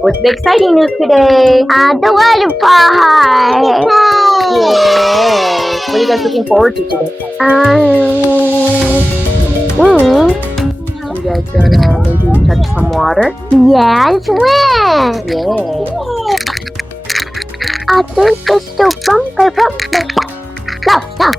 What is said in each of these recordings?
What's the exciting news today? The water park. Yes. What are you guys looking forward to today? You guys gonna maybe touch some water? Yeah, swim. Yeah. I think it's the bumper. Stop.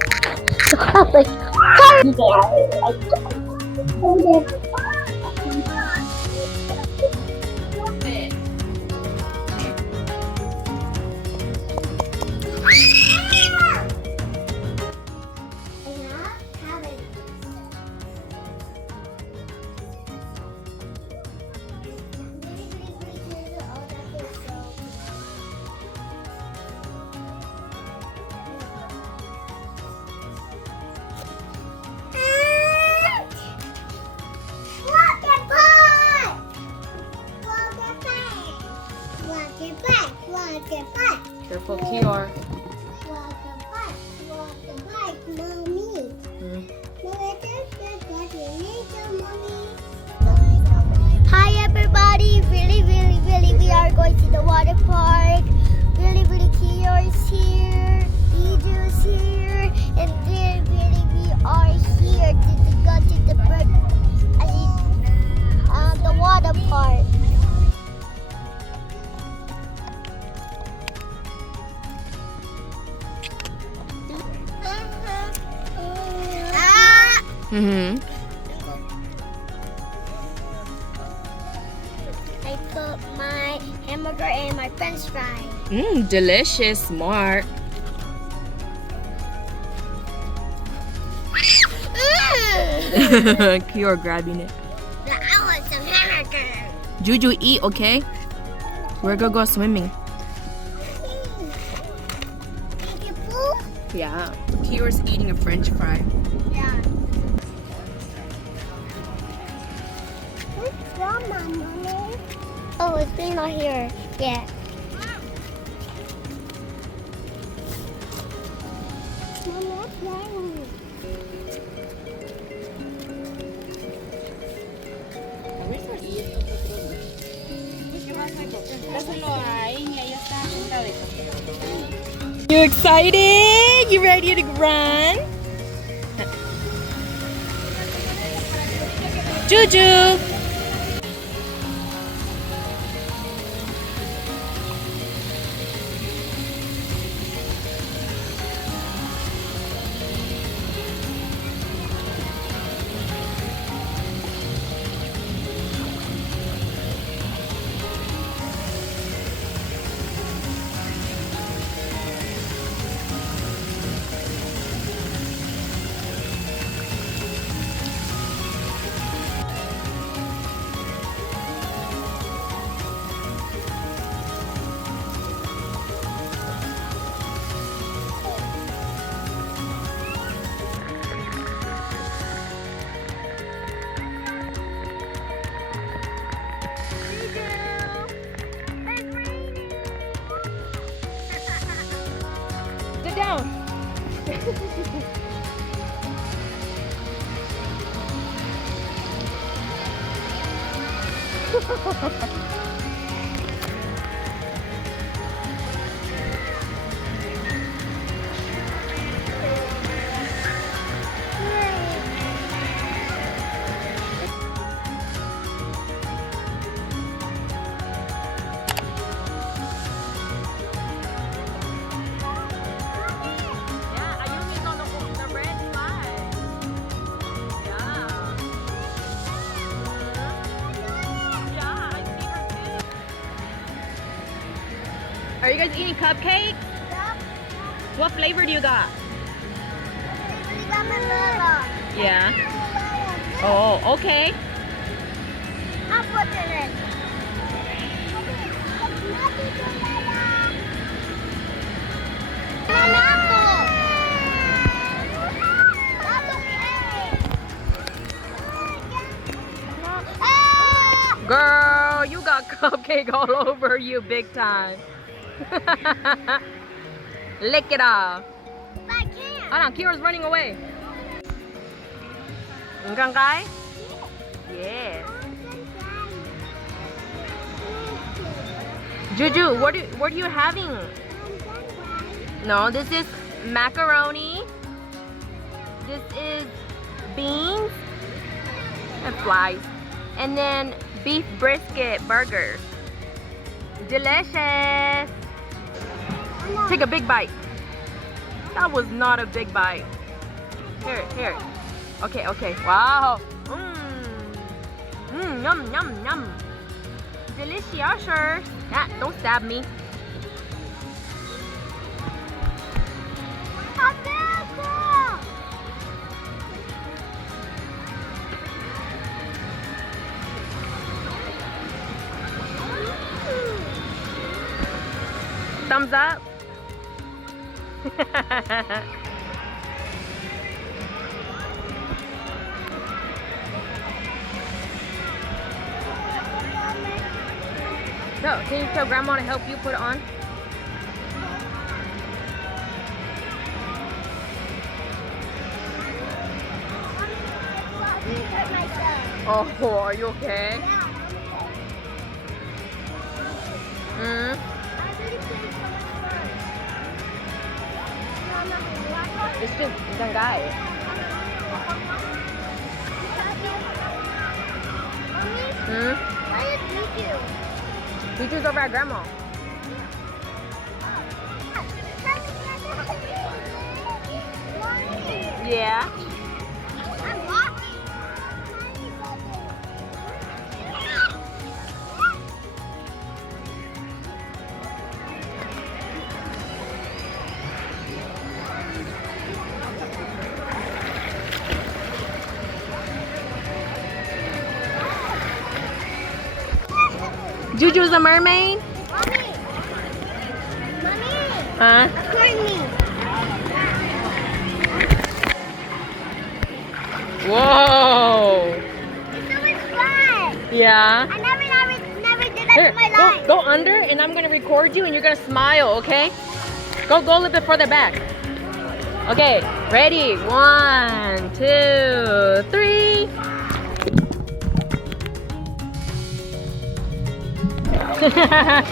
Careful, Kior. Hi everybody, really we are going to the water park. Really Kiyo is here, Iju is here, and then really we are here to go to the the water park. I put my hamburger and my french fry. Delicious, smart. Kior grabbing it. I want some hamburger. Juju, eat, okay? We're gonna go swimming. Yeah. Kior's eating a French fry. Yeah. What's wrong, Mommy? Oh, it's been not here yet. You excited? You ready to run? Juju! Sit down. Are you guys eating cupcakes? Yep. What flavor do you got? Yeah. Oh, okay. I'll put it in. Girl, you got cupcake all over you big time. Lick it off. I can't. Hold on, Kira's running away. Hanggang kay? Yes. Juju, what are you having? No, this is macaroni. This is beans and flies. And then beef brisket burgers. Delicious. Take a big bite. That was not a big bite. Here. Okay. Wow. Yum, yum. Delicious. Ah, don't stab me. Thumbs up. No, can you tell Grandma to help you put it on? Oh, are you okay? Hmm? It's just isang guy. Hmm? Why is Pichu? Pichu's over at Grandma. Yeah. I'm walking. Juju's a mermaid? Mommy! Huh? Record me! Whoa! It's so much fun! Yeah. I never did that Here, in my life. go under and I'm gonna record you and you're gonna smile, okay? Go a little bit further back. Okay, ready? 1, 2, 3. Yeah.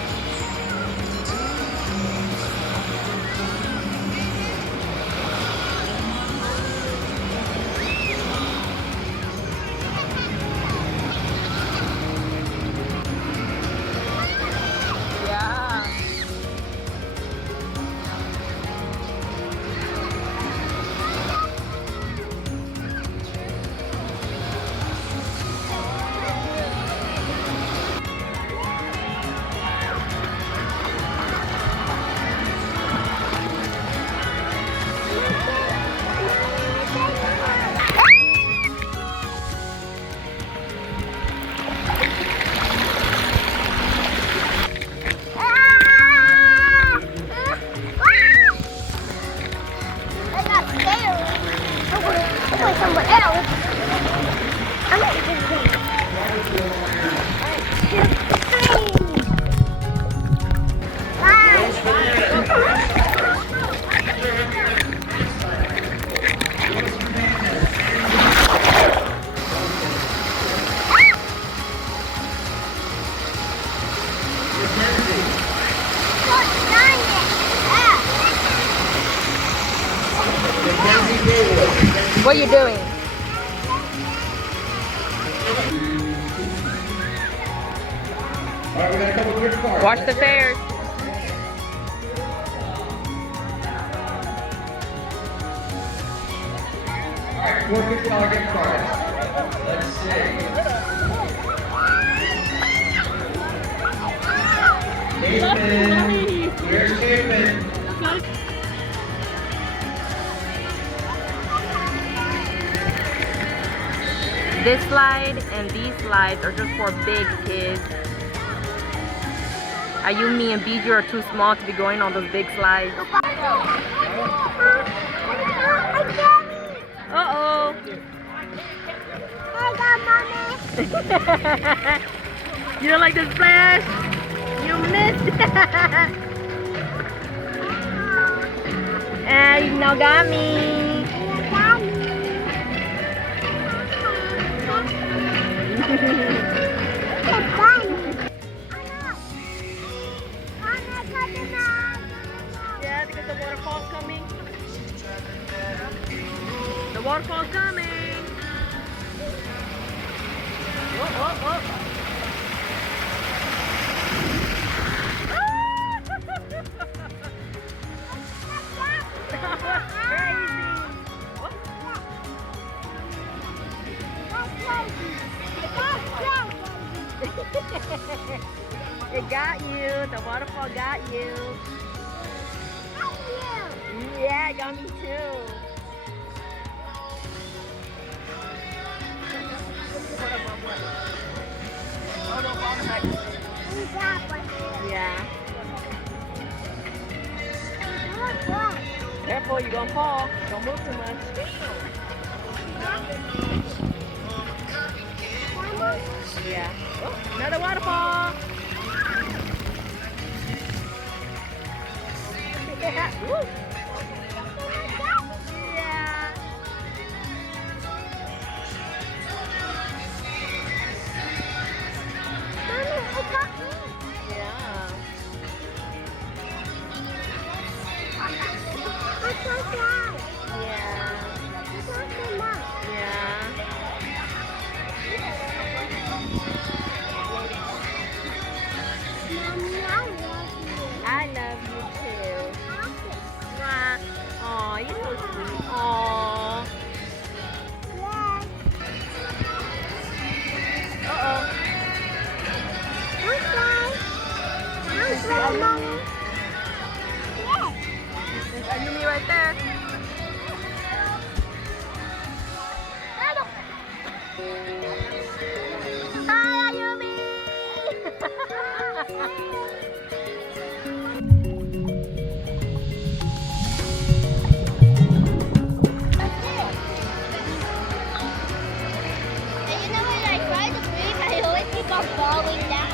I got scared. I want someone else. I'm gonna do this. 1, 2, 3. What are you doing? Alright, we got a couple quick cards. Watch the fairs. Alright, 4 $50 gift cards. Let's see. Nathan, where's Nathan? This slide and these slides are just for big kids. Are me and Bijou are too small to be going on those big slides. Uh-oh. I got mommy. You don't like the splash? You missed. And you now got me. coming. The waterfall's coming. Whoa, whoa, whoa. It got you. The waterfall got you. Yeah, it got me too. Yeah. Careful, you're gonna fall. Don't move too much. Yeah. Oh, another waterfall. Yeah. Woo. Yeah. I love you too. Aw, you're so sweet. Aw. Uh-oh. There's Ayumi right there. Hi, Ayumi! Falling down.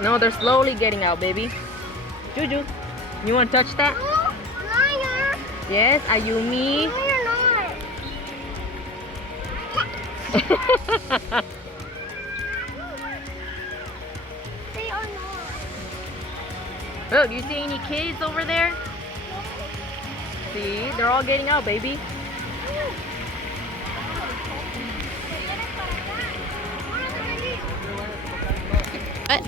No, they're slowly getting out, baby. Juju, you want to touch that? Yes, Ayumi. No, you're not. They are not. Look, you see any kids over there? See, they're all getting out, baby. What?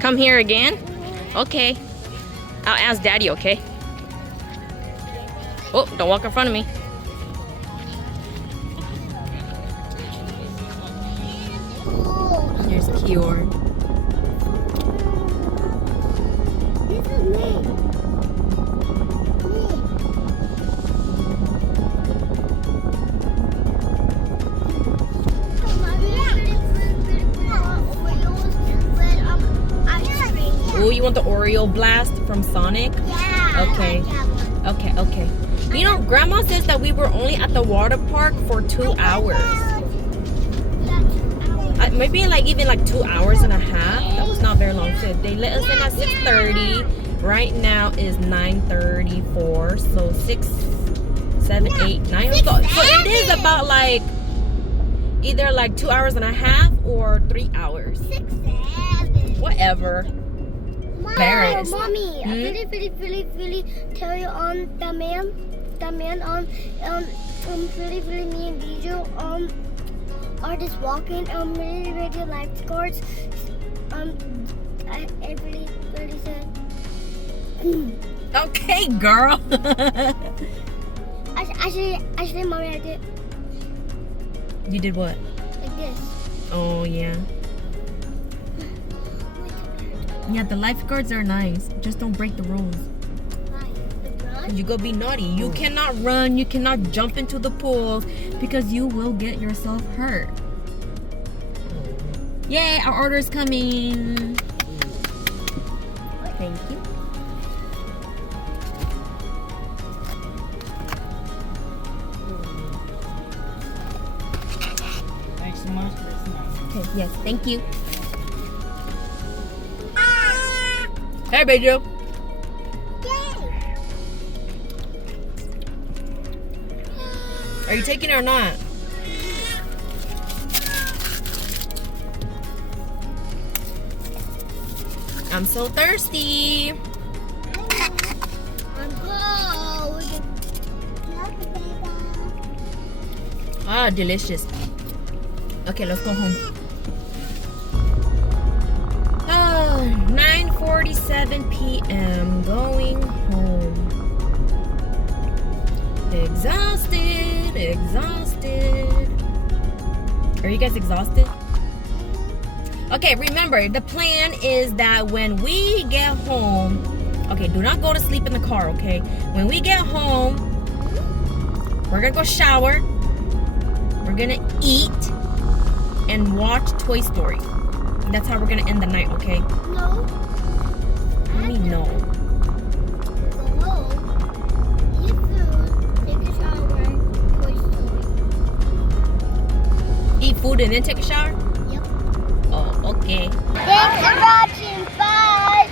Come here again? Okay. I'll ask Daddy, okay? Oh, don't walk in front of me. Here's Kior. This is me. Oh, you want the Oreo blast from Sonic? Yeah. Okay. I like that one. Okay, okay. You know, Grandma says that we were only at the water park for 2 hours. Maybe like even like 2 hours and a half. That was not very long. So they let us in at 6:30. Right now is 9:34. So 6, 7, 8, 9. So it is about like either like 2 hours and a half or 3 hours. 6, 7. Whatever. Parents. Mommy, I really tell you on the man on really me and Bijou are just walking really lifeguards. I really said. Okay, girl. Actually, mommy, I did You did what? like this. Oh yeah. Yeah, the lifeguards are nice. Just don't break the rules. You go be naughty. You cannot run. You cannot jump into the pool because you will get yourself hurt. Yay, our order is coming. Thank you. Thanks so much. That's nice. Okay, yes, thank you. Hey, Beju. Are you taking it or not? I'm so thirsty. I'm cold. Ah, delicious. Okay, let's go home. 9:47 p.m. Going home. Exhausted, exhausted. Are you guys exhausted? Okay, remember, the plan is that when we get home, okay, do not go to sleep in the car, okay? When we get home, we're gonna go shower, we're gonna eat, and watch Toy Story. That's how we're gonna end the night, okay? No. What do you mean, no? Go home, eat food, take a shower, Toy Story. Eat food and then take a shower? Yep. Oh, okay. Thanks for watching. Bye.